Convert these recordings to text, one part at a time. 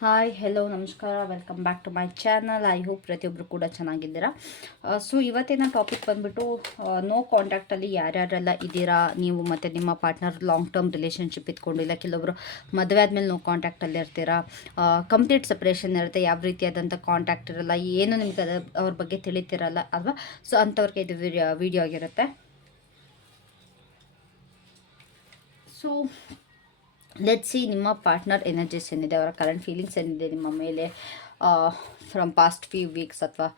Hi hello ನಮಸ್ಕಾರ welcome back to my channel I hope ಪ್ರತಿಯೊಬ್ಬರು ಕೂಡ ಚೆನ್ನಾಗಿದ್ದೀರಾ. ಸೊ ಇವತ್ತಿನ ಟಾಪಿಕ್ ಬಂದ್ಬಿಟ್ಟು ನೋ ಕಾಂಟ್ಯಾಕ್ಟಲ್ಲಿ ಯಾರ್ಯಾರೆಲ್ಲ ಇದ್ದೀರಾ? ನೀವು ಮತ್ತು ನಿಮ್ಮ ಪಾರ್ಟ್ನರ್ ಲಾಂಗ್ ಟರ್ಮ್ ರಿಲೇಷನ್ಶಿಪ್ ಇಟ್ಕೊಂಡಿಲ್ಲ ಕೆಲವೊಬ್ಬರು ಮದುವೆ ಆದಮೇಲೆ ನೋ ಕಾಂಟ್ಯಾಕ್ಟಲ್ಲಿ ಇರ್ತೀರಾ? ಕಂಪ್ಲೀಟ್ ಸಪ್ರೇಷನ್ ಇರುತ್ತೆ, ಯಾವ ರೀತಿಯಾದಂಥ ಕಾಂಟ್ಯಾಕ್ಟ್ ಇರಲ್ಲ, ಏನು ನಿಮ್ಗೆ ಅವ್ರ ಬಗ್ಗೆ ತಿಳಿತಿರಲ್ಲ ಅಲ್ವಾ? ಸೊ ಅಂಥವ್ರಿಗೆ ಇದು ವಿಡಿಯೋ ಆಗಿರುತ್ತೆ. ಸೊ ಲೆಟ್ ಸಿ ನಿಮ್ಮ ಪಾರ್ಟ್ನರ್ ಎನರ್ಜಿಸ್ ಏನಿದೆ ಅವರ ಕರೆಂಟ್ ಫೀಲಿಂಗ್ಸ್ ಏನಿದೆ ನಿಮ್ಮ ಮೇಲೆ ಫ್ರಮ್ ಪಾಸ್ಟ್ ಫ್ಯೂ ವೀಕ್ಸ್ ಅಥವಾ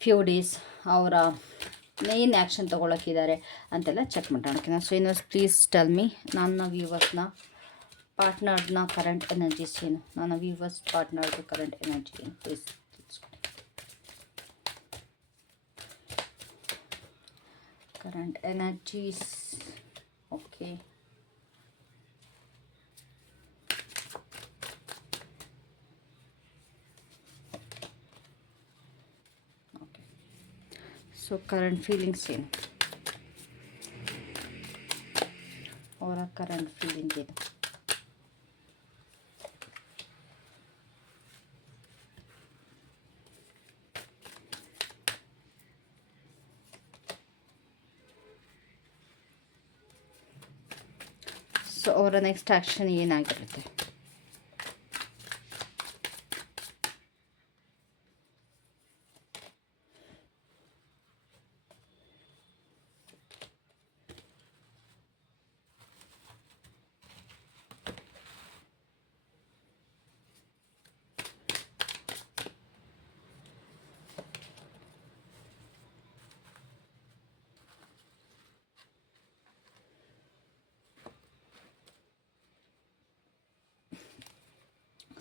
ಫ್ಯೂ ಡೇಸ್ ಅವರ ಮೇನ್ ಆ್ಯಕ್ಷನ್ ತೊಗೊಳಕ್ಕಿದ್ದಾರೆ ಅಂತೆಲ್ಲ ಚೆಕ್ ಮಾಡೋಣ so universe please tell me ನನ್ನ ವ್ಯೂವರ್ಸ್ನ ಪಾರ್ಟ್ನರ್ನ ಕರೆಂಟ್ ಎನರ್ಜಿಸ್ ಏನು? ನನ್ನ ವ್ಯೂವರ್ಸ್ ಪಾರ್ಟ್ನರ್ದು ಕರೆಂಟ್ ಎನರ್ಜಿ ಏನು? Please current energies okay so current feelings ಏನು ಅವರ ಕರೆಂಟ್ ಫೀಲಿಂಗ್ ಏನು ಸೊ ಅವರ ನೆಕ್ಸ್ಟ್ ಆ್ಯಕ್ಷನ್ ಏನಾಗಿರುತ್ತೆ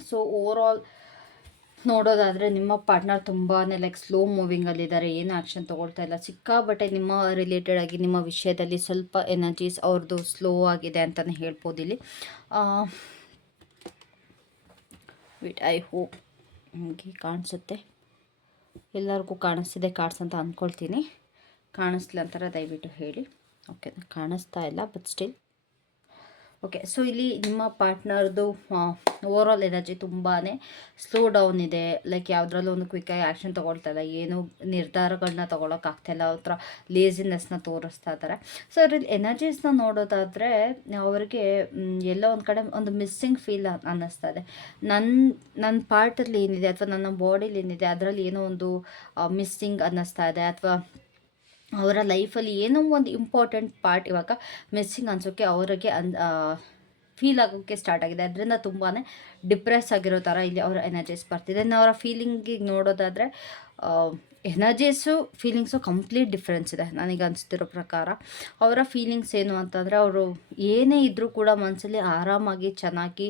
ಸೊ ಓವರಾಲ್ ನೋಡೋದಾದರೆ ನಿಮ್ಮ ಪಾರ್ಟ್ನರ್ ತುಂಬಾ ಲೈಕ್ ಸ್ಲೋ ಮೂವಿಂಗಲ್ಲಿದ್ದಾರೆ ಏನು ಆ್ಯಕ್ಷನ್ ತೊಗೊಳ್ತಾ ಇಲ್ಲ. ಸಿಕ್ಕಾಬಟ್ಟೆ ನಿಮ್ಮ ರಿಲೇಟೆಡ್ ಆಗಿ, ನಿಮ್ಮ ವಿಷಯದಲ್ಲಿ ಸ್ವಲ್ಪ ಎನರ್ಜೀಸ್ ಅವ್ರದ್ದು ಸ್ಲೋ ಆಗಿದೆ ಅಂತಲೇ ಹೇಳ್ಬೋದು ಇಲ್ಲಿ. ವಿಟ್ ಐ ಹೋಪ್ ನಿಮಗೆ ಕಾಣಿಸುತ್ತೆ. ಎಲ್ಲರಿಗೂ ಕಾಣಿಸ್ತಿದೆ ಕಾರ್ಡ್ಸ್ ಅಂತ ಅಂದ್ಕೊಳ್ತೀನಿ ಕಾಣಿಸ್ಲಿಲ್ಲ ಅಂತಾರೆ ದಯವಿಟ್ಟು ಹೇಳಿ. ಓಕೆ ಕಾಣಿಸ್ತಾ ಇಲ್ಲ ಬಟ್ ಸ್ಟಿಲ್ ಓಕೆ ಸೊ ಇಲ್ಲಿ ನಿಮ್ಮ ಪಾರ್ಟ್ನರ್ದು ಓವರಾಲ್ ಎನರ್ಜಿ ತುಂಬಾ ಸ್ಲೋ ಡೌನ್ ಇದೆ. ಲೈಕ್ ಯಾವುದ್ರಲ್ಲೂ ಒಂದು ಕ್ವಿಕ್ಕಾಗಿ ಆ್ಯಕ್ಷನ್ ತೊಗೊಳ್ತಾ ಇಲ್ಲ. ಏನು ನಿರ್ಧಾರಗಳನ್ನ ತೊಗೊಳಕ್ಕಾಗ್ತಾಯಿಲ್ಲ ಅವ್ರ ಲೇಸಿನೆಸ್ನ ತೋರಿಸ್ತಾ ಇದ್ದಾರೆ ಸೊ ಅದ್ರಲ್ಲಿ ಎನರ್ಜೀಸ್ನ ನೋಡೋದಾದರೆ, ಅವರಿಗೆ ಎಲ್ಲೋ ಒಂದು ಕಡೆ ಒಂದು ಮಿಸ್ಸಿಂಗ್ ಫೀಲ್ ಅನ್ನಿಸ್ತಾ ಇದೆ. ನನ್ನ ನನ್ನ ಪಾರ್ಟಲ್ಲಿ ಏನಿದೆ? ಅಥವಾ ನನ್ನ ಬಾಡಿಲಿ ಏನಿದೆ? ಅದರಲ್ಲಿ ಏನೋ ಒಂದು ಮಿಸ್ಸಿಂಗ್ ಅನ್ನಿಸ್ತಾ ಇದೆ. ಅಥವಾ ಅವರ ಲೈಫಲ್ಲಿ ಏನೋ ಒಂದು ಇಂಪಾರ್ಟೆಂಟ್ ಪಾರ್ಟ್ ಇವಾಗ ಮಿಸ್ಸಿಂಗ್ ಅನ್ಸೋಕ್ಕೆ ಅವರಿಗೆ ಅನ್ ಫೀಲ್ ಆಗೋಕ್ಕೆ ಸ್ಟಾರ್ಟ್ ಆಗಿದೆ. ಅದರಿಂದ ತುಂಬಾ ಡಿಪ್ರೆಸ್ ಆಗಿರೋ ಥರ ಇಲ್ಲಿ ಅವರ ಎನರ್ಜೀಸ್ ಬರ್ತಿದೆ. ಇನ್ನು ಅವರ ಫೀಲಿಂಗಿಗೆ ನೋಡೋದಾದರೆ ಎನರ್ಜೀಸು ಫೀಲಿಂಗ್ಸು ಕಂಪ್ಲೀಟ್ ಡಿಫ್ರೆನ್ಸ್ ಇದೆ. ನನಗೆ ಅನಿಸ್ತಿರೋ ಪ್ರಕಾರ ಅವರ ಫೀಲಿಂಗ್ಸ್ ಏನು ಅಂತಂದರೆ, ಅವರು ಏನೇ ಇದ್ದರೂ ಕೂಡ ಮನಸ್ಸಲ್ಲಿ ಆರಾಮಾಗಿ ಚೆನ್ನಾಗಿ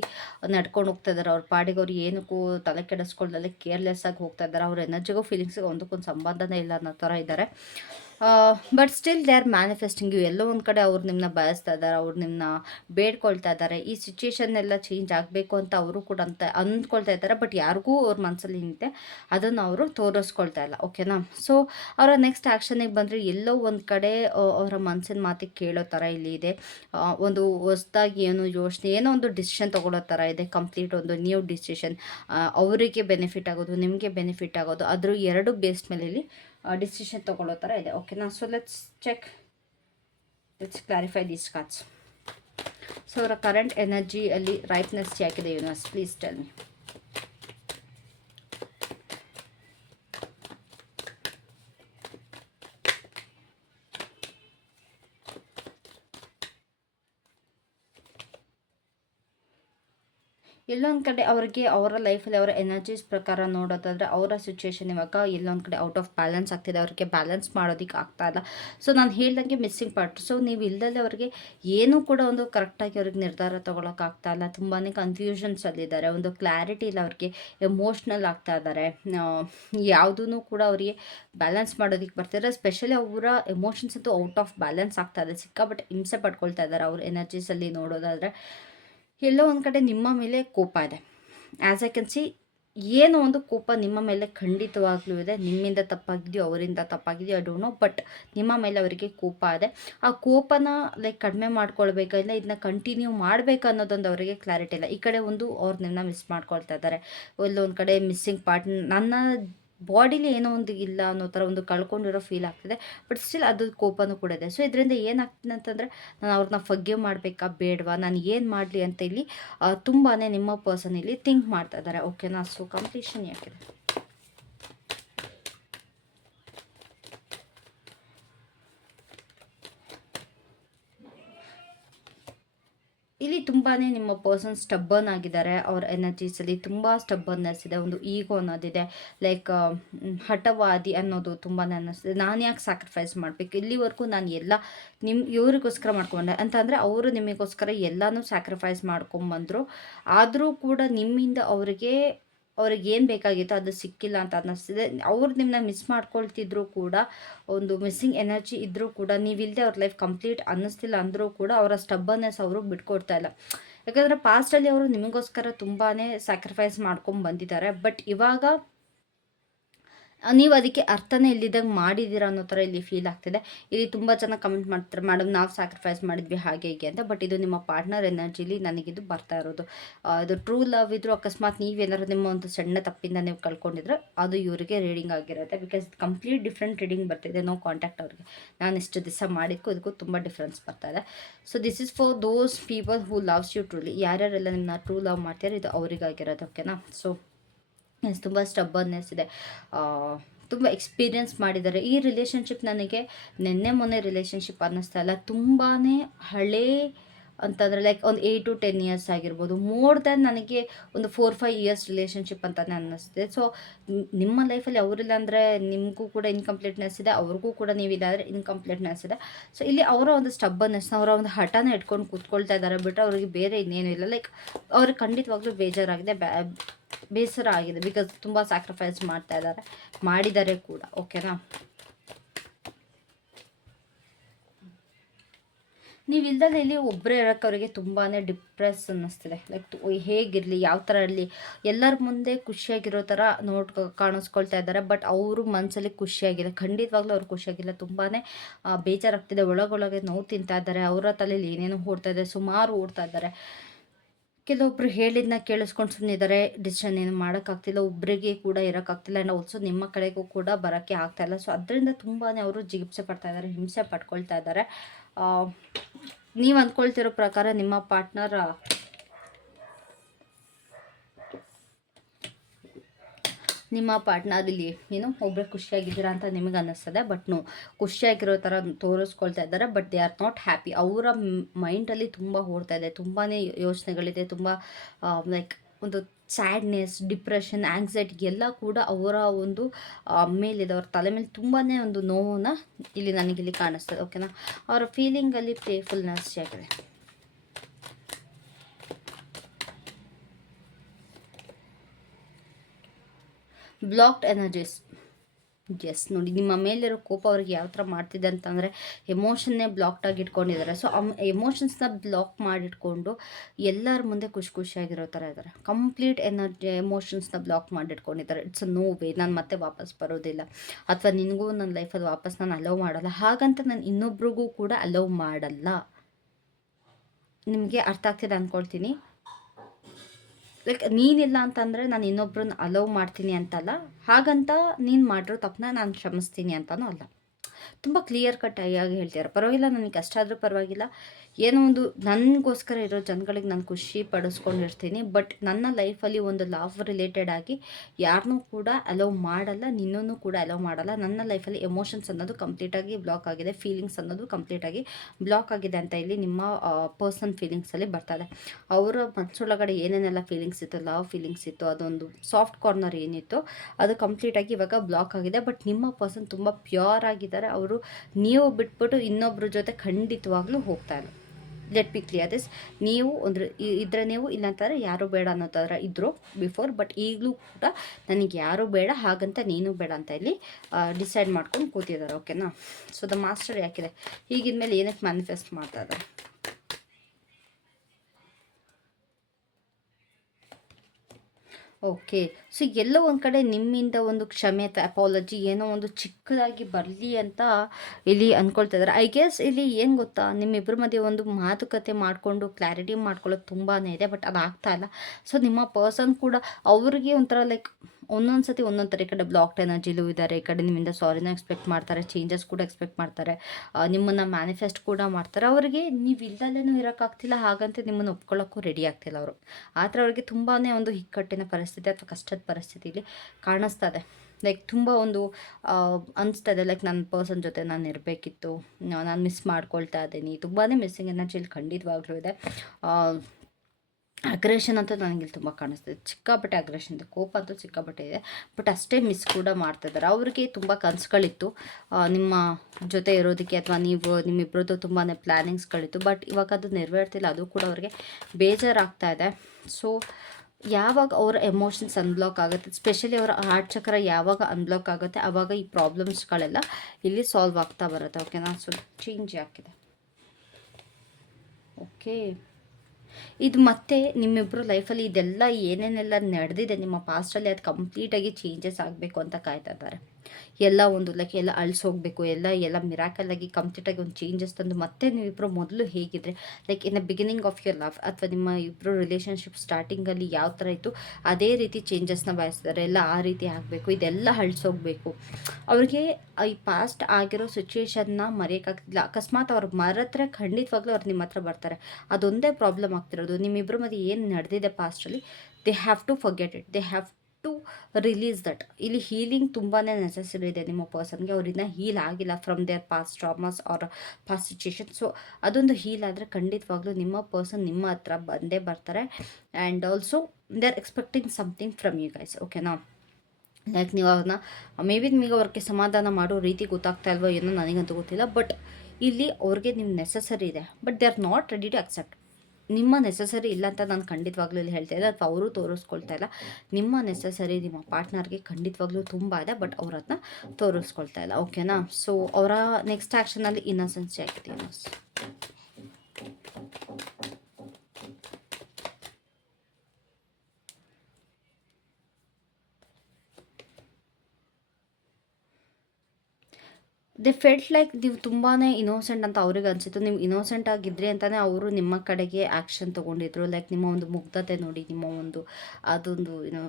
ನಡ್ಕೊಂಡು ಹೋಗ್ತಾ ಇದ್ದಾರೆ ಅವ್ರ ಪಾಡಿಗೆ ಅವ್ರು ಏನಕ್ಕೂ ತಲೆ ಕೆಡಿಸ್ಕೊಳ್ದಲ್ಲೇ ಕೇರ್ಲೆಸ್ ಆಗಿ ಹೋಗ್ತಾ ಇದ್ದಾರೆ ಅವ್ರ ಎನರ್ಜಿಗೂ ಫೀಲಿಂಗ್ಸಿಗೆ ಒಂದಕ್ಕೊಂದು ಸಂಬಂಧನೇ ಇಲ್ಲ ಅನ್ನೋ ಥರ ಇದ್ದಾರೆ but still they are manifesting you ಎಲ್ಲೋ ಒಂದು ಕಡೆ ಅವ್ರು ನಿಮ್ಮನ್ನ ಬಯಸ್ತಾ ಇದ್ದಾರೆ ಅವ್ರು ನಿಮ್ಮನ್ನ ಬೇಡ್ಕೊಳ್ತಾ ಇದ್ದಾರೆ ಈ ಸಿಚುಯೇಷನ್ ಎಲ್ಲ ಚೇಂಜ್ ಆಗಬೇಕು ಅಂತ ಅವರು ಕೂಡ ಅಂತ ಅಂದ್ಕೊಳ್ತಾ ಇದ್ದಾರೆ ಬಟ್ ಯಾರಿಗೂ ಅವ್ರ ಮನಸ್ಸಲ್ಲಿ ನಿಂತೆ ಅದನ್ನು ಅವರು ತೋರಿಸ್ಕೊಳ್ತಾ ಇಲ್ಲ. ಓಕೆನಾ ಸೊ ಅವರ ನೆಕ್ಸ್ಟ್ ಆ್ಯಕ್ಷನಿಗೆ ಬಂದರೆ ಎಲ್ಲೋ ಒಂದು ಕಡೆ ಅವರ ಮನಸ್ಸಿನ ಮಾತಿಗೆ ಕೇಳೋ ಥರ ಇಲ್ಲಿ ಇದೆ. ಒಂದು ಹೊಸ್ದಾಗಿ ಏನು ಯೋಚನೆ, ಏನೋ ಒಂದು ಡಿಸಿಷನ್ ತೊಗೊಳ್ಳೋ ಥರ ಇದೆ. ಕಂಪ್ಲೀಟ್ ಒಂದು ನ್ಯೂ ಡಿಸಿಷನ್ ಅವರಿಗೆ ಬೆನಿಫಿಟ್ ಆಗೋದು, ನಿಮಗೆ ಬೆನಿಫಿಟ್ ಆಗೋದು, ಅದ್ರ ಎರಡು ಬೇಸ್ ಮೇಲೆ ಇಲ್ಲಿ ಡಿಸಿಷನ್ ತೊಗೊಳ್ಳೋ ಥರ ಇದೆ. ಓಕೆನಾ so let's check let's clarify these cards so ಅವರ ಕರೆಂಟ್ ಎನರ್ಜಿಯಲ್ಲಿ ರೈಟ್ನೆಸ್ ಯಾಕಿದೆ ಯೂನಿವರ್ಸ್ ಪ್ಲೀಸ್ ಟೆಲ್ ಮಿ ಎಲ್ಲೊಂದು ಕಡೆ ಅವರಿಗೆ ಅವರ ಲೈಫಲ್ಲಿ ಅವರ ಎನರ್ಜೀಸ್ ಪ್ರಕಾರ ನೋಡೋದಾದರೆ ಅವರ ಸಿಚುವೇಶನ್ ಇವಾಗ ಎಲ್ಲೊಂದು ಕಡೆ ಔಟ್ ಆಫ್ ಬ್ಯಾಲೆನ್ಸ್ ಆಗ್ತಿದೆ. ಅವರಿಗೆ ಬ್ಯಾಲೆನ್ಸ್ ಮಾಡೋದಕ್ಕೆ ಆಗ್ತಾ ಇಲ್ಲ. ಸೊ ನಾನು ಹೇಳ್ದಂಗೆ ಮಿಸ್ಸಿಂಗ್ ಪಾರ್ಟ್ ಸೊ ನೀವು ಇಲ್ಲದಲ್ಲೇ ಅವರಿಗೆ ಏನೂ ಕೂಡ ಒಂದು ಕರೆಕ್ಟಾಗಿ ಅವ್ರಿಗೆ ನಿರ್ಧಾರ ತೊಗೊಳಕ್ಕಾಗ್ತಾ ಇಲ್ಲ. ತುಂಬಾ ಕನ್ಫ್ಯೂಷನ್ಸಲ್ಲಿದ್ದಾರೆ ಒಂದು ಕ್ಲಾರಿಟಿ ಇಲ್ಲ ಅವ್ರಿಗೆ. ಎಮೋಷ್ನಲ್ ಆಗ್ತಾ ಇದ್ದಾರೆ. ಯಾವುದೂ ಕೂಡ ಅವರಿಗೆ ಬ್ಯಾಲೆನ್ಸ್ ಮಾಡೋದಕ್ಕೆ ಬರ್ತಿದ್ದಾರೆ ಸ್ಪೆಷಲಿ ಅವರ ಎಮೋಷನ್ಸ್ ಅಂತೂ ಔಟ್ ಆಫ್ ಬ್ಯಾಲೆನ್ಸ್ ಆಗ್ತಾ ಇದೆ. ಸಿಕ್ಕಾಪಟ್ಟೆ ಹಿಂಸೆ ಪಡ್ಕೊಳ್ತಾ ಇದ್ದಾರೆ. ಅವ್ರ ಎನರ್ಜೀಸಲ್ಲಿ ನೋಡೋದಾದರೆ ಎಲ್ಲೋ ಒಂದು ಕಡೆ ನಿಮ್ಮ ಮೇಲೆ ಕೋಪ ಇದೆ. ಆ್ಯಸ್ ಐ ಕ್ಯಾನ್ ಸಿ ಏನೋ ಒಂದು ಕೋಪ ನಿಮ್ಮ ಮೇಲೆ ಖಂಡಿತವಾಗ್ಲೂ ಇದೆ. ನಿಮ್ಮಿಂದ ತಪ್ಪಾಗಿದೆಯೋ, ಅವರಿಂದ ತಪ್ಪಾಗಿದೆಯೋ ಡೋಂಟ್ ನೋ ಬಟ್ ನಿಮ್ಮ ಮೇಲೆ ಅವರಿಗೆ ಕೋಪ ಇದೆ. ಆ ಕೋಪನ ಲೈಕ್ ಕಡಿಮೆ ಮಾಡ್ಕೊಳ್ಬೇಕಾಗಿಲ್ಲ ಇದನ್ನ ಕಂಟಿನ್ಯೂ ಮಾಡಬೇಕು ಅನ್ನೋದೊಂದು ಅವರಿಗೆ ಕ್ಲಾರಿಟಿ ಇಲ್ಲ. ಈ ಕಡೆ ಒಂದು ಅವ್ರು ನಿಮ್ಮನ್ನ ಮಿಸ್ ಮಾಡ್ಕೊಳ್ತಾ ಇದ್ದಾರೆ. ಎಲ್ಲೊಂದು ಕಡೆ ಮಿಸ್ಸಿಂಗ್ ಪಾರ್ಟ್ ನನ್ನ ಬಾಡಿಲಿ ಏನೋ ಒಂದು ಇಲ್ಲ ಅನ್ನೋ ಥರ ಒಂದು ಕಳ್ಕೊಂಡಿರೋ ಫೀಲ್ ಆಗ್ತಿದೆ. ಬಟ್ ಸ್ಟಿಲ್ ಅದು ಕೋಪನೂ ಕೂಡ ಇದೆ. ಸೊ ಇದರಿಂದ ಏನಾಗ್ತಿದೆ ಅಂತಂದರೆ ನಾನು ಅವ್ರನ್ನ ಫಗ್ಗೆ ಮಾಡಬೇಕಾ? ಬೇಡವಾ? ನಾನು ಏನು ಮಾಡಲಿ ಅಂತ ಇಲ್ಲಿ ತುಂಬಾ ನಿಮ್ಮ ಪರ್ಸನ್ ಇಲ್ಲಿ ಥಿಂಕ್ ಮಾಡ್ತಾ ಇದ್ದಾರೆ. ಓಕೆನಾ ಸೊ ಕಾಂಪಿಟೇಷನ್ ಯಾಕಿದೆ ಇಲ್ಲಿ ತುಂಬಾ ನಿಮ್ಮ ಪರ್ಸನ್ ಸ್ಟಬ್ಬನ್ ಆಗಿದ್ದಾರೆ. ಅವ್ರ ಎನರ್ಜೀಸಲ್ಲಿ ತುಂಬ ಸ್ಟಬ್ಬರ್ನೆಸ್ ಇದೆ. ಒಂದು ಈಗೋ ಅನ್ನೋದಿದೆ. ಲೈಕ್ ಹಠವಾದಿ ಅನ್ನೋದು ತುಂಬಾ ಅನ್ನಿಸ್ತಿದೆ. ನಾನು ಯಾಕೆ ಸ್ಯಾಕ್ರಿಫೈಸ್ ಮಾಡಬೇಕು? ಇಲ್ಲಿವರೆಗೂ ನಾನು ಎಲ್ಲ ನಿಮ್ಮ ಇವರಿಗೋಸ್ಕರ ಮಾಡ್ಕೊಂಡೆ. ಅಂತಂದರೆ ಅವರು ನಿಮಗೋಸ್ಕರ ಎಲ್ಲನೂ ಸ್ಯಾಕ್ರಿಫೈಸ್ ಮಾಡ್ಕೊಂಬಂದರು. ಆದರೂ ಕೂಡ ನಿಮ್ಮಿಂದ ಅವರಿಗೆ ಅವ್ರಿಗೆ ಏನು ಬೇಕಾಗಿತ್ತು ಅದು ಸಿಕ್ಕಿಲ್ಲ ಅಂತ ಅನ್ನಿಸ್ತಿದೆ ಅವ್ರು ನಿಮ್ಮನ್ನ ಮಿಸ್ ಮಾಡ್ಕೊಳ್ತಿದ್ರು ಕೂಡ, ಒಂದು ಮಿಸ್ಸಿಂಗ್ ಎನರ್ಜಿ ಇದ್ದರೂ ಕೂಡ ನೀವಿಲ್ಲದೆ ಅವ್ರ ಲೈಫ್ ಕಂಪ್ಲೀಟ್ ಅನ್ನಿಸ್ತಿಲ್ಲ ಅಂದರೂ ಕೂಡ ಅವರ ಸ್ಟಬ್ಬರ್ನೆಸ್ ಅವರು ಬಿಟ್ಕೊಡ್ತಾ ಇಲ್ಲ. ಯಾಕಂದರೆ ಪಾಸ್ಟಲ್ಲಿ ಅವರು ನಿಮಗೋಸ್ಕರ ತುಂಬಾ ಸ್ಯಾಕ್ರಿಫೈಸ್ ಮಾಡ್ಕೊಂಡು ಬಂದಿದ್ದಾರೆ ಬಟ್ ಇವಾಗ ನೀವು ಅದಕ್ಕೆ ಅರ್ಥನೇ ಇಲ್ಲಿದ್ದಾಗ ಮಾಡಿದ್ದೀರಾ ಅನ್ನೋ ಥರ ಇಲ್ಲಿ ಫೀಲ್ ಆಗ್ತಿದೆ. ಇಲ್ಲಿ ತುಂಬ ಜನ ಕಮೆಂಟ್ ಮಾಡ್ತಾರೆ ಮೇಡಮ್ ನಾವು ಸ್ಯಾಕ್ರಿಫೈಸ್ ಮಾಡಿದ್ವಿ ಹಾಗೆ ಹೀಗೆ ಅಂತ ಬಟ್ ಇದು ನಿಮ್ಮ ಪಾರ್ಟ್ನರ್ ಎನರ್ಜಿಲಿ ನನಗಿದು ಬರ್ತಾ ಇರೋದು. ಇದು ಟ್ರೂ ಲವ್ ಇದ್ದರೂ ಅಕಸ್ಮಾತ್ ನೀವೇನಾದ್ರು ನಿಮ್ಮ ಒಂದು ಸಣ್ಣ ತಪ್ಪಿಂದ ನೀವು ಕಳ್ಕೊಂಡಿದ್ರೆ ಅದು ಇವರಿಗೆ ರೀಡಿಂಗ್ ಆಗಿರುತ್ತೆ ಬಿಕಾಸ್ ಕಂಪ್ಲೀಟ್ ಡಿಫ್ರೆಂಟ್ ರೀಡಿಂಗ್ ಬರ್ತಿದೆ ನೋ ಕಾಂಟ್ಯಾಕ್ಟ್ ಅವ್ರಿಗೆ. ನಾನು ಇಷ್ಟು ದಿವಸ ಮಾಡಿದ್ದಕ್ಕೂ ಇದಕ್ಕೂ ತುಂಬ ಡಿಫ್ರೆನ್ಸ್ ಬರ್ತಾ ಇದೆ. So this is for those people who loves you truly ಯಾರ್ಯಾರೆಲ್ಲ ನಿಮ್ಮನ್ನ ಟ್ರೂ ಲವ್ ಮಾಡ್ತಾರೆ ಇದು ಅವರಿಗಾಗಿರೋದು ಓಕೆನಾ ಸೊ ತುಂಬ ಸ್ಟಬ್ಬರ್ನೆಸ್ ಇದೆ. ತುಂಬ ಎಕ್ಸ್ಪೀರಿಯನ್ಸ್ ಮಾಡಿದ್ದಾರೆ. ಈ ರಿಲೇಷನ್ಶಿಪ್ ನನಗೆ ನಿನ್ನೆ ಮೊನ್ನೆ ರಿಲೇಷನ್ಶಿಪ್ ಅನ್ನಿಸ್ತಾ ಇಲ್ಲ. ತುಂಬಾ ಹಳೇ ಅಂತಂದರೆ ಲೈಕ್ ಒಂದು ಏಯ್ಟ್ ಟು ಟೆನ್ ಇಯರ್ಸ್ ಆಗಿರ್ಬೋದು. ಮೋರ್ ದೆನ್ ನನಗೆ ಒಂದು ಫೋರ್ ಫೈವ್ ಇಯರ್ಸ್ ರಿಲೇಷನ್ಶಿಪ್ ಅಂತಲೇ ಅನ್ನಿಸ್ತಿದೆ. ಸೊ ನಿಮ್ಮ ಲೈಫಲ್ಲಿ ಅವರಿಲ್ಲ ಅಂದರೆ ನಿಮಗೂ ಕೂಡ ಇನ್ಕಂಪ್ಲೀಟ್ನೆಸ್ ಇದೆ, ಅವ್ರಿಗೂ ಕೂಡ ನೀವಿಲ್ಲ ಇನ್ಕಂಪ್ಲೀಟ್ನೆಸ್ ಇದೆ. ಸೊ ಇಲ್ಲಿ ಅವರ ಒಂದು ಸ್ಟಬ್ಬನ್ನೆಸ್ನ ಅವರ ಒಂದು ಹಠನ ಇಟ್ಕೊಂಡು ಕೂತ್ಕೊಳ್ತಾ ಇದ್ದಾರೆ ಬಿಟ್ಟರೆ ಅವರಿಗೆ ಬೇರೆ ಇನ್ನೇನು ಇಲ್ಲ. ಲೈಕ್ ಅವ್ರಿಗೆ ಖಂಡಿತವಾಗ್ಲೂ ಬೇಜಾರಾಗಿದೆ ಬೇಸರ ಆಗಿದೆ ಬಿಕಾಸ್ ತುಂಬ ಸ್ಯಾಕ್ರಿಫೈಸ್ ಮಾಡ್ತಾ ಇದ್ದಾರೆ ಮಾಡಿದ್ದಾರೆ ಕೂಡ. ಓಕೆನಾ ನೀವು ಇಲ್ದಲ್ಲೇ ಇಲ್ಲಿ ಒಬ್ಬರೇ ಇರೋಕ್ಕೆ ಅವರಿಗೆ ತುಂಬಾ ಡಿಪ್ರೆಸ್ ಅನ್ನಿಸ್ತಿದೆ ಲೈಕ್ ಹೇಗಿರಲಿ, ಯಾವ ಥರ ಇರಲಿ, ಎಲ್ಲರ ಮುಂದೆ ಖುಷಿಯಾಗಿರೋ ಥರ ನೋಡ್ಕೊ ಕಾಣಿಸ್ಕೊಳ್ತಾ ಇದ್ದಾರೆ. ಬಟ್ ಅವರು ಮನಸ್ಸಲ್ಲಿ ಖುಷಿಯಾಗಿದೆ ಖಂಡಿತವಾಗ್ಲೂ ಅವ್ರು ಖುಷಿಯಾಗಿಲ್ಲ. ತುಂಬಾ ಬೇಜಾರಾಗ್ತಿದೆ. ಒಳಗೊಳಗೆ ನೋವು ತಿಂತಾ ಇದ್ದಾರೆ. ಅವರ ತಲೆಯಲ್ಲಿ ಏನೇನೋ ಓಡ್ತಾ ಇದೆ. ಸುಮಾರು ಓಡ್ತಾ ಇದ್ದಾರೆ. ಕೆಲವೊಬ್ರು ಹೇಳಿದ್ನ ಕೇಳಿಸ್ಕೊಂಡು ಸುಮ್ಮನಿದ್ದಾರೆ ಡಿಸಿಷನ್ ಏನು ಮಾಡೋಕ್ಕಾಗ್ತಿಲ್ಲ. ಒಬ್ಬರಿಗೆ ಕೂಡ ಇರೋಕ್ಕಾಗ್ತಿಲ್ಲ. ಆ್ಯಂಡ್ ಆಲ್ಸೋ ನಿಮ್ಮ ಕಡೆಗೂ ಕೂಡ ಬರೋಕ್ಕೆ ಆಗ್ತಾಯಿಲ್ಲ ಸೊ ಅದರಿಂದ ತುಂಬಾ ಅವರು ಜಿಗಿಪ್ಸೆ ಪಡ್ತಾ ಇದ್ದಾರೆ. ಹಿಂಸೆ ಪಡ್ಕೊಳ್ತಾ ಇದ್ದಾರೆ. ನೀವು ಅಂದ್ಕೊಳ್ತಿರೋ ಪ್ರಕಾರ ನಿಮ್ಮ ಪಾರ್ಟ್ನರ್ ನಿಮ್ಮ ಪಾರ್ಟ್ನರ್ ಇಲ್ಲಿ ಏನು ಒಬ್ಬರೇ ಖುಷಿಯಾಗಿದ್ದೀರಾ ಅಂತ ನಿಮಗೆ ಅನ್ನಿಸ್ತದೆ, ಬಟ್ ನೋ, ಖುಷಿಯಾಗಿರೋ ಥರ ತೋರಿಸ್ಕೊಳ್ತಾ ಇದ್ದಾರೆ, but they are not happy. ಅವರ ಮೈಂಡಲ್ಲಿ ತುಂಬ ಓಡ್ತಾ ಇದೆ ತುಂಬಾ ಯೋಚನೆಗಳಿದೆ, ತುಂಬ ಲೈಕ್ ಒಂದು ಸ್ಯಾಡ್ನೆಸ್ ಡಿಪ್ರೆಷನ್ ಆ್ಯಂಗ್ಸೈಟಿ ಎಲ್ಲ ಕೂಡ ಅವರ ಒಂದು ಮೇಲಿದೆ. ಅವ್ರ ತಲೆ ಮೇಲೆ ತುಂಬಾ ಒಂದು ನೋವನ್ನ ಇಲ್ಲಿ ನನಗಿಲ್ಲಿ ಕಾಣಿಸ್ತದೆ ಓಕೆನಾ ಅವರ ಫೀಲಿಂಗಲ್ಲಿ ಪ್ಲೇಫುಲ್ನೆಸ್ ಆಗಿದೆ. ಬ್ಲಾಕ್ಡ್ ಎನರ್ಜೀಸ್ ಎಸ್ ನೋಡಿ, ನಿಮ್ಮ ಮೇಲಿರೋ ಕೋಪ ಅವ್ರಿಗೆ ಯಾವ ಥರ ಮಾಡ್ತಿದೆ ಅಂತಂದರೆ ಎಮೋಷನ್ನೇ ಬ್ಲಾಕ್ಡಾಗಿ ಇಟ್ಕೊಂಡಿದ್ದಾರೆ. ಸೊ ಅಮ್ ಎಮೋಷನ್ಸ್ನ ಬ್ಲಾಕ್ ಮಾಡಿಟ್ಕೊಂಡು ಎಲ್ಲರ ಮುಂದೆ ಖುಷಿ ಖುಷಿಯಾಗಿರೋ ಥರ ಇದ್ದಾರೆ. ಕಂಪ್ಲೀಟ್ ಎನರ್ಜಿ ಎಮೋಷನ್ಸ್ನ ಬ್ಲಾಕ್ ಮಾಡಿಟ್ಕೊಂಡಿದ್ದಾರೆ. ಇಟ್ಸ್ ನೋ ವೇ ನಾನು ಮತ್ತೆ ವಾಪಸ್ ಬರೋದಿಲ್ಲ. ಅಥವಾ ನಿನಗೂ ನನ್ನ ಲೈಫಲ್ಲಿ ವಾಪಸ್ ನಾನು ಅಲೋವ್ ಮಾಡಲ್ಲ. ಹಾಗಂತ ನಾನು ಇನ್ನೊಬ್ರಿಗೂ ಕೂಡ ಅಲೋವ್ ಮಾಡಲ್ಲ. ನಿಮಗೆ ಅರ್ಥ ಆಗ್ತಿದೆ ಅಂದ್ಕೊಳ್ತೀನಿ ಲೈಕ್ ನೀನಿಲ್ಲ ಅಂತಂದರೆ ನಾನು ಇನ್ನೊಬ್ರನ್ನ ಅಲೋವ್ ಮಾಡ್ತೀನಿ ಅಂತಲ್ಲ. ಹಾಗಂತ ನೀನು ಮಾಡಿರೋ ತಪ್ಪನ್ನ ನಾನು ಕ್ಷಮಿಸ್ತೀನಿ ಅಂತಲೂ ಅಲ್ಲ. ತುಂಬ ಕ್ಲಿಯರ್ ಕಟ್ ಆಗಿ ಹೇಳ್ತಿದ್ದಾರೆ ಪರವಾಗಿಲ್ಲ, ನನಗೆ ಕಷ್ಟ ಆದರೂ ಪರವಾಗಿಲ್ಲ. ಏನೋ ಒಂದು ನನಗೋಸ್ಕರ ಇರೋ ಜನಗಳಿಗೆ ನಾನು ಖುಷಿ ಪಡಿಸ್ಕೊಂಡಿರ್ತೀನಿ. ಬಟ್ ನನ್ನ ಲೈಫಲ್ಲಿ ಒಂದು ಲವ್ ರಿಲೇಟೆಡ್ ಆಗಿ ಯಾರನ್ನೂ ಕೂಡ ಅಲೋ ಮಾಡಲ್ಲ ನಿನ್ನೂ ಕೂಡ ಅಲೋ ಮಾಡಲ್ಲ. ನನ್ನ ಲೈಫಲ್ಲಿ ಎಮೋಷನ್ಸ್ ಅನ್ನೋದು ಕಂಪ್ಲೀಟಾಗಿ ಬ್ಲಾಕ್ ಆಗಿದೆ. ಫೀಲಿಂಗ್ಸ್ ಅನ್ನೋದು ಕಂಪ್ಲೀಟಾಗಿ ಬ್ಲಾಕ್ ಆಗಿದೆ ಅಂತ ಇಲ್ಲಿ ನಿಮ್ಮ ಪರ್ಸನ್ ಫೀಲಿಂಗ್ಸಲ್ಲಿ ಬರ್ತದೆ ಅವರ ಮನಸ್ಸೊಳಗಡೆ ಏನೇನೆಲ್ಲ ಫೀಲಿಂಗ್ಸ್ ಇತ್ತು ಲವ್ ಫೀಲಿಂಗ್ಸ್ ಇತ್ತು, ಅದೊಂದು ಸಾಫ್ಟ್ ಕಾರ್ನರ್ ಏನಿತ್ತು, ಅದು ಕಂಪ್ಲೀಟಾಗಿ ಇವಾಗ ಬ್ಲಾಕ್ ಆಗಿದೆ. ಬಟ್ ನಿಮ್ಮ ಪರ್ಸನ್ ತುಂಬ ಪ್ಯೂರ್ ಆಗಿದ್ದಾರೆ. ಅವರು ನೀವು ಬಿಟ್ಬಿಟ್ಟು ಇನ್ನೊಬ್ಬರ ಜೊತೆ ಖಂಡಿತವಾಗ್ಲೂ ಹೋಗ್ತಾ ಇಲ್ಲ. ಲೆಟ್ ಬಿ ಕ್ಲಿಯರ್ ದಿಸ್ ನೀವು ಒಂದು ಇದ್ರೆ ನೀವು ಇಲ್ಲಾಂತಂದರೆ ಯಾರು ಬೇಡ ಅನ್ನೋ ಥರ ಇದ್ದರು ಬಿಫೋರ್ ಬಟ್ ಈಗಲೂ ಕೂಡ ನನಗೆ ಯಾರು ಬೇಡ, ಹಾಗಂತ ನೀನು ಬೇಡ ಅಂತ ಇಲ್ಲಿ ಡಿಸೈಡ್ ಮಾಡ್ಕೊಂಡು ಕೂತಿದ್ದಾರೆ ಓಕೆನಾ ಸೊ ದ ಮಾಸ್ಟರ್ ಯಾಕಿದೆ? ಈಗಿನ ಮೇಲೆ ಏನಕ್ಕೆ ಮ್ಯಾನಿಫೆಸ್ಟ್ ಮಾಡ್ತಾ ಇದ್ದಾರೆ? ಓಕೆ ಸೊ ಎಲ್ಲೋ ಒಂದು ಕಡೆ ನಿಮ್ಮಿಂದ ಒಂದು ಕ್ಷಮೆ ಅಥವಾ ಅಪಾಲಜಿ ಏನೋ ಒಂದು ಚಿಕ್ಕದಾಗಿ ಬರಲಿ ಅಂತ ಇಲ್ಲಿ ಅಂದ್ಕೊಳ್ತಾ ಇದ್ದಾರೆ ಐ ಗೆಸ್ ಇಲ್ಲಿ ಏನು ಗೊತ್ತಾ? ನಿಮ್ಮಿಬ್ಬರ ಮಧ್ಯೆ ಒಂದು ಮಾತುಕತೆ ಮಾಡಿಕೊಂಡು ಕ್ಲಾರಿಟಿ ಮಾಡ್ಕೊಳ್ಳೋದು ತುಂಬಾ ಇದೆ ಬಟ್ ಅದು ಆಗ್ತಾ ಇಲ್ಲ. ಸೊ ನಿಮ್ಮ ಪರ್ಸನ್ ಕೂಡ ಅವ್ರಿಗೆ ಒಂಥರ ಲೈಕ್ ಒಂದೊಂದು ಸತಿ ಒಂದೊಂದು ಥರ ಈ ಕಡೆ ಬ್ಲಾಕ್ಡ್ ಎನರ್ಜಿಲೂ ಇದ್ದಾರೆ ಈ ಕಡೆ ನಿಮ್ಮಿಂದ ಸಾರಿನ ಎಕ್ಸ್ಪೆಕ್ಟ್ ಮಾಡ್ತಾರೆ ಚೇಂಜಸ್ ಕೂಡ ಎಕ್ಸ್ಪೆಕ್ಟ್ ಮಾಡ್ತಾರೆ. ನಿಮ್ಮನ್ನು ಮ್ಯಾನಿಫೆಸ್ಟ್ ಕೂಡ ಮಾಡ್ತಾರೆ. ಅವರಿಗೆ ನೀವು ಇಲ್ಲಲ್ಲೇ ಇರೋಕ್ಕಾಗ್ತಿಲ್ಲ, ಹಾಗಂತ ನಿಮ್ಮನ್ನು ಒಪ್ಕೊಳ್ಳೋಕ್ಕೂ ರೆಡಿ ಆಗ್ತಿಲ್ಲ ಅವರು. ಆ ಥರ ಅವ್ರಿಗೆ ತುಂಬಾ ಒಂದು ಇಕ್ಕಟ್ಟಿನ ಪರಿಸ್ಥಿತಿ ಅಥವಾ ಕಷ್ಟದ ಪರಿಸ್ಥಿತಿಯಲ್ಲಿ ಕಾಣಿಸ್ತಾ ಇದೆ ಲೈಕ್ ತುಂಬ ಒಂದು ಅನಿಸ್ತಾ ಇದೆ. ಲೈಕ್ ನನ್ನ ಪರ್ಸನ್ ಜೊತೆ ನಾನು ಇರಬೇಕಿತ್ತು ನಾನು ಮಿಸ್ ಮಾಡ್ಕೊಳ್ತಾ ಇದ್ದೀನಿ. ತುಂಬಾ ಮಿಸ್ಸಿಂಗ್ ಎನರ್ಜಿಲಿ ಖಂಡಿತವಾಗ್ಲೂ ಇದೆ. ಅಗ್ರೆಷನ್ ಅಂತ ನನಗಿಲ್ಲಿ ತುಂಬ ಕಾಣಿಸ್ತಿದೆ. ಚಿಕ್ಕಾಪಟ್ಟೆ ಅಗ್ರೆಷನ್ ಇದೆ. ಕೋಪ ಅಂತೂ ಸಿಕ್ಕಾಪಟ್ಟೆ ಇದೆ. ಬಟ್ ಅಷ್ಟೇ ಮಿಸ್ ಕೂಡ ಮಾಡ್ತಿದ್ದಾರೆ ಅವ್ರಿಗೆ ತುಂಬ ಕನಸುಗಳಿತ್ತು. ನಿಮ್ಮ ಜೊತೆ ಇರೋದಕ್ಕೆ ಅಥವಾ ನೀವು ನಿಮ್ಮಿಬ್ಬರದ್ದು ತುಂಬಾ ಪ್ಲ್ಯಾನಿಂಗ್ಸ್ಗಳಿತ್ತು ಬಟ್ ಇವಾಗ ಅದು ನೆರವೇರ್ತಿಲ್ಲ. ಅದು ಕೂಡ ಅವ್ರಿಗೆ ಬೇಜಾರಾಗ್ತಾ ಇದೆ. ಸೊ ಯಾವಾಗ ಅವರ ಎಮೋಷನ್ಸ್ ಅನ್ಬ್ಲಾಕ್ ಆಗುತ್ತೆ ಸ್ಪೆಷಲಿ ಅವರ ಹಾರ್ಟ್ ಚಕ್ರ ಯಾವಾಗ ಅನ್ಬ್ಲಾಕ್ ಆಗುತ್ತೆ ಆವಾಗ ಈ ಪ್ರಾಬ್ಲಮ್ಸ್ಗಳೆಲ್ಲ ಇಲ್ಲಿ ಸಾಲ್ವ್ ಆಗ್ತಾ ಬರುತ್ತೆ. ಓಕೆನಾ ಸೊ ಚೇಂಜ್ ಆಗ್ತಿದೆ ಓಕೆ ಇದು ಮತ್ತೆ ನಿಮ್ಮಿಬ್ಬರು ಲೈಫಲ್ಲಿ ಇದೆಲ್ಲ ಏನೇನೆಲ್ಲ ನಡೆದಿದೆ, ನಿಮ್ಮ ಪಾಸ್ಟಲ್ಲಿ ಅದು ಕಂಪ್ಲೀಟಾಗಿ ಚೇಂಜಸ್ ಆಗಬೇಕು ಅಂತ ಕಾಯ್ತಾ ಇದ್ದಾರೆ. ಎಲ್ಲ ಒಂದು ಲೈಕ್ ಎಲ್ಲ ಅಳಿಸೋಗ್ಬೇಕು, ಎಲ್ಲ ಎಲ್ಲ ಮಿರಾಕಲ್ಲಾಗಿ ಕಂಪ್ಲೀಟಾಗಿ ಒಂದು ಚೇಂಜಸ್ ತಂದು ಮತ್ತೆ ನೀವಿಬ್ಬರು ಮೊದಲು ಹೇಗಿದ್ರೆ like in the beginning of your love ಅಥವಾ ನಿಮ್ಮ ಇಬ್ಬರು ರಿಲೇಷನ್ಶಿಪ್ ಸ್ಟಾರ್ಟಿಂಗಲ್ಲಿ ಯಾವ ಥರ ಇತ್ತು, ಅದೇ ರೀತಿ ಚೇಂಜಸ್ನ ಬಯಸ್ತಾರೆ. ಎಲ್ಲ ಆ ರೀತಿ ಆಗಬೇಕು, ಇದೆಲ್ಲ ಅಳಿಸೋಗ್ಬೇಕು. ಅವ್ರಿಗೆ ಈ ಪಾಸ್ಟ್ ಆಗಿರೋ ಸಿಚುವೇಶನ್ನ ಮರೆಯೋಕ್ಕಾಗ್ತಿಲ್ಲ. ಅಕಸ್ಮಾತ್ ಅವ್ರು ಮರತ್ರ ಖಂಡಿತವಾಗ್ಲೂ ಅವ್ರು ನಿಮ್ಮ ಹತ್ರ ಬರ್ತಾರೆ. ಅದೊಂದೇ ಪ್ರಾಬ್ಲಮ್ ಆಗ್ತಿರೋದು. ನಿಮ್ಮಿಬ್ಬರ ಮಧ್ಯೆ ಏನು ನಡೆದಿದೆ ಪಾಸ್ಟಲ್ಲಿ they have to forget it they have release that ಇಲ್ಲಿ ಹೀಲಿಂಗ್ ತುಂಬಾ ನೆಸೆಸರಿ ಇದೆ ನಿಮ್ಮ ಪರ್ಸನ್ಗೆ ಅವರಿಂದ ಹೀಲ್ ಆಗಿಲ್ಲ from their past traumas or past situation so ಅದೊಂದು ಹೀಲ್ ಆದರೆ ಖಂಡಿತವಾಗ್ಲೂ ನಿಮ್ಮ ಪರ್ಸನ್ ನಿಮ್ಮ ಹತ್ರ ಬಂದೇ ಬರ್ತಾರೆ. And also they are expecting something from you guys ಓಕೆನಾ ಲೈಕ್ ನೀವು ಅವ್ರನ್ನ ಮೇ ಬಿ ನಿಮಗೆ ಅವ್ರಿಗೆ ಸಮಾಧಾನ ಮಾಡೋ ರೀತಿ ಗೊತ್ತಾಗ್ತಾ ಇಲ್ವೋ ಏನೋ ನನಗಂತೂ ಗೊತ್ತಿಲ್ಲ ಬಟ್ ಇಲ್ಲಿ ಅವ್ರಿಗೆ ನಿಮ್ಮ ನೆಸೆಸರಿ ಇದೆ. But they are not ready to accept ನಿಮ್ಮ ನೆಸಸರಿ ಇಲ್ಲ ಅಂತ ನಾನು ಖಂಡಿತವಾಗ್ಲೂ ಇಲ್ಲಿ ಹೇಳ್ತಾ ಇದ್ದೆ ಅಥವಾ ಅವರು ತೋರಿಸ್ಕೊಳ್ತಾ ಇಲ್ಲ. ನಿಮ್ಮ ನೆಸಸರಿ ನಿಮ್ಮ ಪಾರ್ಟ್ನರ್ಗೆ ಖಂಡಿತವಾಗ್ಲೂ ತುಂಬ ಇದೆ ಬಟ್ ಅವ್ರ ಅದನ್ನ ತೋರಿಸ್ಕೊಳ್ತಾ ಇಲ್ಲ. ಓಕೆನಾ ಸೊ ಅವರ ನೆಕ್ಸ್ಟ್ ಆ್ಯಕ್ಷನಲ್ಲಿ ಇನ್ನಸೆನ್ಸಿ ಆಗಿದೆ ದೆ ಫೆಲ್ಟ್ ಲೈಕ್ ನೀವು ತುಂಬಾ ಇನೋಸೆಂಟ್ ಅಂತ ಅವ್ರಿಗೆ ಅನಿಸಿತ್ತು. ನೀವು ಇನೋಸೆಂಟ್ ಆಗಿದ್ರಿ ಅಂತಲೇ ಅವರು ನಿಮ್ಮ ಕಡೆಗೆ ಆ್ಯಕ್ಷನ್ ತೊಗೊಂಡಿದ್ರು. ಲೈಕ್ ನಿಮ್ಮ ಒಂದು ಮುಗ್ಧತೆ ನೋಡಿ, ನಿಮ್ಮ ಒಂದು ಅದೊಂದು ಏನೋ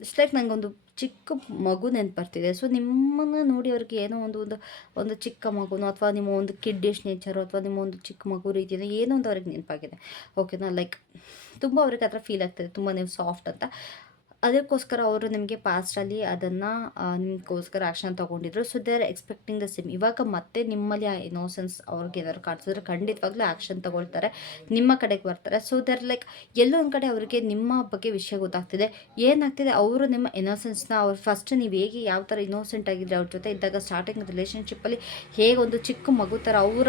ಇಟ್ಸ್ ಲೈಕ್ ನನಗೊಂದು ಚಿಕ್ಕ ಮಗು ನೆನ್ಪು ಬರ್ತಿದೆ ಸೊ ನಿಮ್ಮನ್ನು ನೋಡಿ ಅವ್ರಿಗೆ ಏನೋ ಒಂದು ಒಂದು ಒಂದು ಚಿಕ್ಕ ಮಗುನೋ ಅಥವಾ ನಿಮ್ಮ ಒಂದು ಕಿಡ್ಡಿಶ್ ನೇಚರು ಅಥವಾ ನಿಮ್ಮ ಒಂದು ಚಿಕ್ಕ ಮಗು ರೀತಿಯೋ ಏನೋ ಒಂದು ಅವ್ರಿಗೆ ನೆನಪಾಗಿದೆ. ಓಕೆನಾ ಲೈಕ್ ತುಂಬ ಅವ್ರಿಗೆ ಆ ಥರ ಫೀಲ್ ಆಗ್ತದೆ. ತುಂಬ ಸಾಫ್ಟ್ ಅಂತ. ಅದಕ್ಕೋಸ್ಕರ ಅವರು ನಿಮಗೆ ಪಾಸ್ಟಲ್ಲಿ ಅದನ್ನು ನಿಮಗೋಸ್ಕರ action ತೊಗೊಂಡಿದ್ರು. So they are expecting the same ಇವಾಗ ಮತ್ತೆ ನಿಮ್ಮಲ್ಲಿ ಆ ಇನೋಸೆನ್ಸ್ ಅವ್ರಿಗೆ ಏನಾದ್ರು ಕಾಣಿಸಿದ್ರೆ ಖಂಡಿತವಾಗ್ಲೂ ಆ್ಯಕ್ಷನ್ ತೊಗೊಳ್ತಾರೆ. ನಿಮ್ಮ ಕಡೆಗೆ ಬರ್ತಾರೆ. ಸೊ ಆರ್ ಲೈಕ್ ಎಲ್ಲೋ ಒಂದು ಕಡೆ ಅವರಿಗೆ ನಿಮ್ಮ ಬಗ್ಗೆ ವಿಷಯ ಗೊತ್ತಾಗ್ತಿದೆ. ಏನಾಗ್ತಿದೆ? ಅವರು ನಿಮ್ಮ ಇನೋಸೆನ್ಸ್ನ ಅವ್ರು ಫಸ್ಟ್ ನೀವು ಹೇಗೆ ಯಾವ ಥರ ಇನೋಸೆಂಟ್ ಆಗಿದ್ರೆ ಅವ್ರ ಜೊತೆ ಇದ್ದಾಗ ಸ್ಟಾರ್ಟಿಂಗ್ ರಿಲೇಷನ್ಶಿಪ್ಪಲ್ಲಿ ಹೇಗೆ ಒಂದು ಚಿಕ್ಕ ಮಗು ಥರ ಅವರ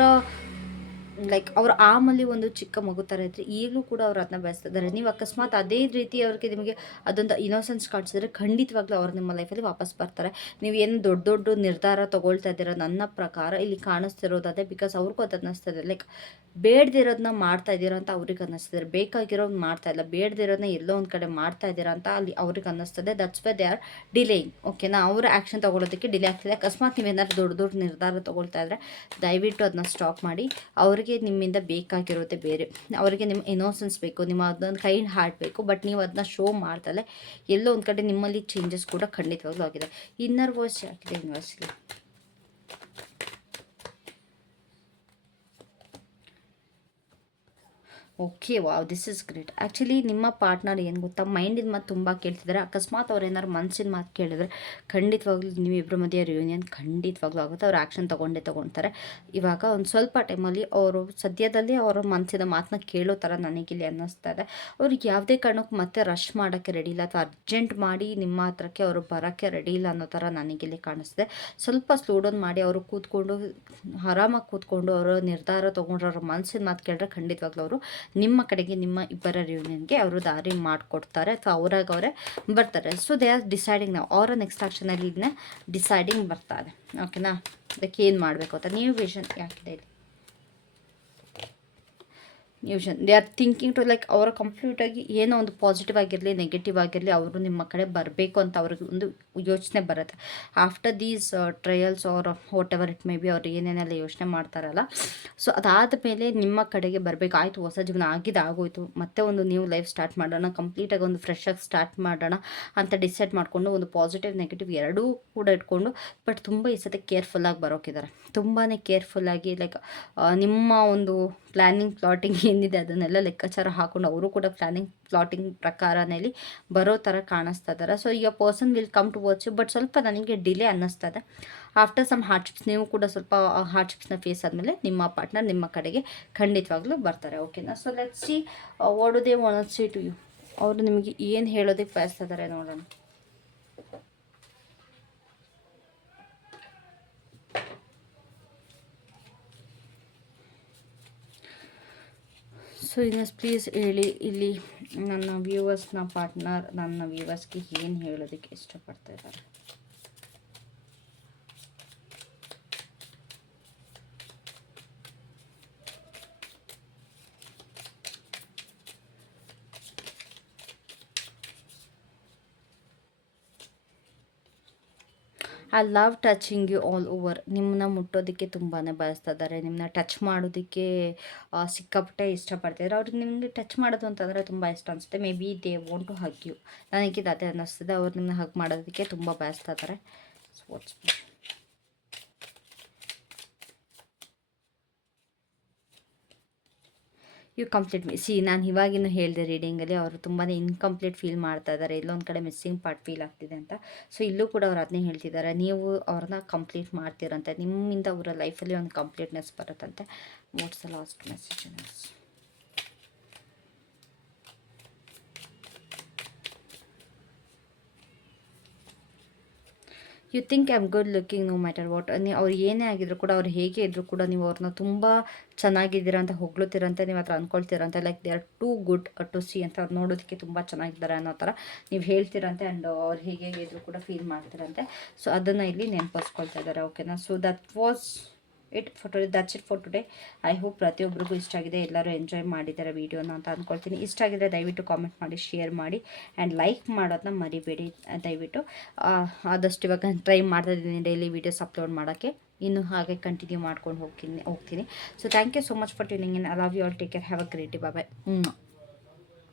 ಲೈಕ್ ಅವ್ರ ಆಮಲ್ಲಿ ಒಂದು ಚಿಕ್ಕ ಮಗು ಥರ ಇದ್ದರೆ ಈಗಲೂ ಕೂಡ ಅವ್ರು ಅದನ್ನ ಬಯಸ್ತಿದ್ದಾರೆ ನೀವು ಅಕಸ್ಮಾತ್ ಅದೇ ರೀತಿ ಅವ್ರಿಗೆ ನಿಮಗೆ ಅದೊಂದು ಇನೋಸೆನ್ಸ್ ಕಾಣಿಸಿದ್ರೆ ಖಂಡಿತವಾಗ್ಲೂ ಅವ್ರು ನಿಮ್ಮ ಲೈಫಲ್ಲಿ ವಾಪಸ್ ಬರ್ತಾರೆ. ನೀವು ಏನು ದೊಡ್ಡ ದೊಡ್ಡ ನಿರ್ಧಾರ ತಗೊಳ್ತಾ ಇದ್ದೀರಾ ನನ್ನ ಪ್ರಕಾರ ಇಲ್ಲಿ ಕಾಣಿಸ್ತಿರೋದು ಅದೇ ಬಿಕಾಸ್ ಅವ್ರಿಗೂ ಅದು ಲೈಕ್ ಬೇಡ್ದಿರೋದನ್ನ ಮಾಡ್ತಾ ಇದ್ದೀರಾ ಅಂತ ಅವ್ರಿಗೆ ಅನ್ನಿಸ್ತಿದ್ದಾರೆ ಬೇಕಾಗಿರೋದು ಮಾಡ್ತಾ ಇಲ್ಲ. ಬೇಡದಿರೋದನ್ನ ಎಲ್ಲೋ ಒಂದು ಕಡೆ ಮಾಡ್ತಾ ಇದ್ದೀರಾ ಅಂತ ಅಲ್ಲಿ ಅವ್ರಿಗೆ ಅನ್ನಿಸ್ತದೆ. That's why they are delaying ಓಕೆನಾ ಅವರು ಆ್ಯಕ್ಷನ್ ತೊಗೊಳೋದಕ್ಕೆ ಡಿಲೇ ಆಗ್ತಿದೆ. ಅಕಸ್ಮಾತ್ ನೀವೇನಾದ್ರು ದೊಡ್ಡ ದೊಡ್ಡ ನಿರ್ಧಾರ ತೊಗೊಳ್ತಾ ಇದ್ರೆ ದಯವಿಟ್ಟು ಅದನ್ನ ಸ್ಟಾಪ್ ಮಾಡಿ. ಅವ್ರಿಗೆ ನಿಮ್ಮಿಂದ ಬೇಕಾಗಿರೋದೇ ಬೇರೆ. ಅವರಿಗೆ ನಿಮ್ಮ ಇನೋಸೆನ್ಸ್ ಬೇಕು. ನಿಮ್ಮ ಅದೊಂದು ಕೈಂಡ್ ಹಾರ್ಟ್ ಬೇಕು. ಬಟ್ ನೀವು ಅದನ್ನ ಶೋ ಮಾಡ್ತಲೇ ಎಲ್ಲೋ ಒಂದು ಕಡೆ ನಿಮ್ಮಲ್ಲಿ ಚೇಂಜಸ್ ಕೂಡ ಖಂಡಿತವಾಗ್ಲೂ ಆಗಿದೆ. ಇನ್ನರ್ ವಾಯ್ಸ್ ಆಗಿದೆ university okay wow this is great actually ನಿಮ್ಮ ಪಾರ್ಟ್ನರ್ ಏನು ಗೊತ್ತಾ? ಮೈಂಡಿನ ಮಾತು ತುಂಬ ಕೇಳ್ತಿದ್ದಾರೆ ಅಕಸ್ಮಾತ್ ಅವ್ರು ಏನಾರು ಮನಸ್ಸಿನ ಮಾತು ಕೇಳಿದ್ರೆ ಖಂಡಿತವಾಗ್ಲೂ ನೀವಿಬ್ಬರ ಮಧ್ಯೆ ರಿಯೂನಿಯನ್ ಖಂಡಿತವಾಗ್ಲೂ ಆಗುತ್ತೆ. ಅವ್ರು ಆ್ಯಕ್ಷನ್ ತೊಗೊಂಡೇ ತೊಗೊಳ್ತಾರೆ ಇವಾಗ ಒಂದು ಸ್ವಲ್ಪ ಟೈಮಲ್ಲಿ ಅವರು ಸದ್ಯದಲ್ಲಿ ಅವರ ಮನಸ್ಸಿನ ಮಾತನ್ನ ಕೇಳೋ ಥರ ನನಗಿಲ್ಲಿ ಅನ್ನಿಸ್ತಾ ಇದೆ. ಅವ್ರಿಗೆ ಯಾವುದೇ ಕಾರಣಕ್ಕೂ ಮತ್ತೆ ರಶ್ ಮಾಡೋಕ್ಕೆ ರೆಡಿ ಇಲ್ಲ ಅಥವಾ ಅರ್ಜೆಂಟ್ ಮಾಡಿ ನಿಮ್ಮ ಹತ್ರಕ್ಕೆ ಅವರು ಬರೋಕ್ಕೆ ರೆಡಿ ಇಲ್ಲ ಅನ್ನೋ ಥರ ನನಗಿಲ್ಲಿ ಕಾಣಿಸ್ತಿದೆ. ಸ್ವಲ್ಪ ಸ್ಲೋ ಡೌನ್ ಮಾಡಿ ಅವರು ಕೂತ್ಕೊಂಡು, ಆರಾಮಾಗಿ ಕೂತ್ಕೊಂಡು ಅವರು ನಿರ್ಧಾರ ತೊಗೊಂಡ್ರೆ ಅವ್ರ ಮನಸ್ಸಿನ ಮಾತು ಕೇಳಿದ್ರೆ ಖಂಡಿತವಾಗ್ಲೂ ಅವರು ನಿಮ್ಮ ಕಡೆಗೆ ನಿಮ್ಮ ಇಬ್ಬರ ರಿಯೂನಿಯನ್ಗೆ ಅವರು ದಾರಿ ಮಾಡಿಕೊಡ್ತಾರೆ. ಅಥವಾ ಅವರಾಗ ಅವರೇ ಬರ್ತಾರೆ. ಸೊ ದೇ ಆರ್ ಡಿಸೈಡಿಂಗ್ ನಾವು ಅವರ ನೆಕ್ಸ್ಟ್ ಆಕ್ಷನಲ್ಲಿ ಇದನ್ನ ಡಿಸೈಡಿಂಗ್ ಬರ್ತಾರೆ. ಓಕೆನಾ ಅದಕ್ಕೆ ಏನು ಮಾಡಬೇಕು ಅಂತ? ನೀವು ವಿಷನ್ ಯಾಕಿದೆ ಇಲ್ಲಿ? ಯೂಶನ್ they are thinking to like ಅವರ ಕಂಪ್ಲೀಟಾಗಿ ಏನೋ ಒಂದು ಪಾಸಿಟಿವ್ ಆಗಿರಲಿ ನೆಗೆಟಿವ್ ಆಗಿರಲಿ, ಅವರು ನಿಮ್ಮ ಕಡೆ ಬರಬೇಕು ಅಂತ ಅವ್ರಿಗೆ ಒಂದು ಯೋಚನೆ ಬರುತ್ತೆ. After these trials or whatever it may be ಅವ್ರು ಏನೇನೆಲ್ಲ ಯೋಚನೆ ಮಾಡ್ತಾರಲ್ಲ ಸೊ ಅದಾದ ಮೇಲೆ ನಿಮ್ಮ ಕಡೆಗೆ ಬರಬೇಕು. ಆಯಿತು, ಹೊಸ ಜೀವನ ಆಗಿದ್ದು ಆಗೋಯ್ತು. ಮತ್ತೆ ಒಂದು ನ್ಯೂ ಲೈಫ್ ಸ್ಟಾರ್ಟ್ ಮಾಡೋಣ ಕಂಪ್ಲೀಟಾಗಿ ಒಂದು ಫ್ರೆಶ್ ಆಗಿ ಸ್ಟಾರ್ಟ್ ಮಾಡೋಣ ಅಂತ ಡಿಸೈಡ್ ಮಾಡಿಕೊಂಡು ಒಂದು ಪಾಸಿಟಿವ್ ನೆಗೆಟಿವ್ ಎರಡೂ ಕೂಡ ಇಟ್ಕೊಂಡು ಬಟ್ ತುಂಬ ಈ ಸತಿ ಕೇರ್ಫುಲ್ಲಾಗಿ ಬರೋಕಿದ್ದಾರೆ. ತುಂಬಾ ಕೇರ್ಫುಲ್ಲಾಗಿ ಲೈಕ್ ನಿಮ್ಮ ಒಂದು ಪ್ಲ್ಯಾನಿಂಗ್ ಪ್ಲಾಟಿಂಗ್ ಏನಿದೆ ಅದನ್ನೆಲ್ಲ ಲೆಕ್ಕಾಚಾರ ಹಾಕೊಂಡು ಅವರು ಕೂಡ ಪ್ಲ್ಯಾನಿಂಗ್ ಪ್ಲಾಟಿಂಗ್ ಪ್ರಕಾರನಲ್ಲಿ ಬರೋ ಥರ ಕಾಣಿಸ್ತಾ ಇದ್ದಾರೆ. ಸೊ ಈಗ person will come to watch but ಸ್ವಲ್ಪ ನನಗೆ ಡಿಲೇ ಅನ್ನಿಸ್ತದೆ ಆಫ್ಟರ್ ಸಮ್ ಹಾರ್ಡ್ಶಿಪ್ಸ್ ನೀವು ಕೂಡ ಸ್ವಲ್ಪ ಹಾರ್ಡ್ಶಿಪ್ಸ್ನ ಫೇಸ್ ಆದಮೇಲೆ ನಿಮ್ಮ ಪಾರ್ಟ್ನರ್ ನಿಮ್ಮ ಕಡೆಗೆ ಖಂಡಿತವಾಗ್ಲೂ ಬರ್ತಾರೆ. ಓಕೆನಾ ಸೊ ಲೆಟ್ಸ್ ಸಿ ಓಡೋದೇ ಒನ್ ಸಿ ಟು ಯು ಅವರು ನಿಮಗೆ ಏನು ಹೇಳೋದಕ್ಕೆ ಬಯಸ್ತಾ ಇದ್ದಾರೆ ನೋಡೋಣ. ಸೊ ಇನ್ನು ಪ್ಲೀಸ್ ಹೇಳಿ ಇಲ್ಲಿ ನನ್ನ ವ್ಯೂವರ್ಸ್ನ ಪಾರ್ಟ್ನರ್ ನನ್ನ ವ್ಯೂವರ್ಸ್ಗೆ ಏನು ಹೇಳೋದಕ್ಕೆ ಇಷ್ಟಪಡ್ತಾ ಇದ್ದಾರೆ? I love touching you all over ನಿಮ್ಮನ್ನ ಮುಟ್ಟೋದಕ್ಕೆ ತುಂಬಾ ಬಯಸ್ತಾ ಇದ್ದಾರೆ ನಿಮ್ಮನ್ನ ಟಚ್ ಮಾಡೋದಕ್ಕೆ ಸಿಕ್ಕಾಪಟ್ಟೆ ಇಷ್ಟಪಡ್ತಿದ್ದಾರೆ ಅವ್ರಿಗೆ ನಿಮಗೆ ಟಚ್ ಮಾಡೋದು ಅಂತಂದರೆ ತುಂಬ ಇಷ್ಟ ಅನಿಸುತ್ತೆ. Maybe they want to hug you ನನಗೆ ಅದೇ ಅನ್ನಿಸ್ತದೆ ಅವ್ರು ನಿಮ್ಮನ್ನ ಹಗ್ ಮಾಡೋದಕ್ಕೆ ತುಂಬ ಬಯಸ್ತಾ ಇದ್ದಾರೆ ಸೊ ಯು ಕಂಪ್ಲೀಟ್ ಸಿ ನಾನು ಇವಾಗಿನ ಹೇಳಿದೆ ರೀಡಿಂಗಲ್ಲಿ ಅವರು ತುಂಬಾ ಇನ್ಕಂಪ್ಲೀಟ್ ಫೀಲ್ ಮಾಡ್ತಾ ಇದ್ದಾರೆ ಎಲ್ಲೊಂದು ಕಡೆ ಮಿಸ್ಸಿಂಗ್ ಪಾರ್ಟ್ ಫೀಲ್ ಆಗ್ತಿದೆ ಅಂತ. ಸೊ ಇಲ್ಲೂ ಕೂಡ ಅವ್ರು ಅದನ್ನೇ ಹೇಳ್ತಿದ್ದಾರೆ ನೀವು ಅವ್ರನ್ನ ಕಂಪ್ಲೀಟ್ ಮಾಡ್ತೀರಂತೆ. ನಿಮ್ಮಿಂದ ಅವರ ಲೈಫಲ್ಲಿ ಒಂದು ಕಂಪ್ಲೀಟ್ನೆಸ್ ಬರುತ್ತಂತೆ. What's the last message you think I am good looking no matter what ನೀವು ಅವ್ರು ಏನೇ ಆಗಿದ್ರು ಕೂಡ, ಅವ್ರು ಹೇಗೆ ಇದ್ದರೂ ಕೂಡ ನೀವು ಅವ್ರನ್ನ ತುಂಬ ಚೆನ್ನಾಗಿದ್ದೀರ ಅಂತ ಹೊಗಳುತ್ತೀರಂತ ನೀವು ಹತ್ರ ಅಂದ್ಕೊಳ್ತೀರಂತೆ like they are too good to see ಅಂತ ಅವ್ರು ನೋಡೋದಕ್ಕೆ ತುಂಬ ಚೆನ್ನಾಗಿದ್ದಾರೆ ಅನ್ನೋ ಥರ ನೀವು ಹೇಳ್ತೀರಂತೆ ಆ್ಯಂಡ್ ಅವ್ರು ಹೇಗೆ ಇದ್ದರೂ ಕೂಡ ಫೀಲ್ ಮಾಡ್ತೀರಂತೆ. ಸೊ ಅದನ್ನು ಇಲ್ಲಿ ನೆನಪಿಸ್ಕೊಳ್ತಾ ಇದ್ದಾರೆ ಓಕೆನಾ so that was it photo that's it for today I hope ಪ್ರತಿಯೊಬ್ಬರಿಗೂ ಇಷ್ಟ ಆಗಿದೆ. ಎಲ್ಲರೂ ಎಂಜಾಯ್ ಮಾಡಿದ್ದಾರೆ ವೀಡಿಯೋನ ಅಂತ ಅಂದ್ಕೊಳ್ತೀನಿ ಇಷ್ಟ ಆಗಿದ್ರೆ ದಯವಿಟ್ಟು ಕಾಮೆಂಟ್ ಮಾಡಿ ಶೇರ್ ಮಾಡಿ ಆ್ಯಂಡ್ ಲೈಕ್ ಮಾಡೋದನ್ನ ಮರಿಬೇಡಿ. ದಯವಿಟ್ಟು ಆದಷ್ಟು ಇವಾಗ ಟ್ರೈ ಮಾಡ್ತಾ ಇದ್ದೀನಿ ಡೈಲಿ ವೀಡಿಯೋಸ್ ಅಪ್ಲೋಡ್ ಮಾಡೋಕ್ಕೆ. ಇನ್ನು ಹಾಗೆ ಕಂಟಿನ್ಯೂ ಮಾಡ್ಕೊಂಡು ಹೋಗ್ತೀನಿ ಹೋಗ್ತೀನಿ. So thank you so much for tuning in I love you all take care have a great bye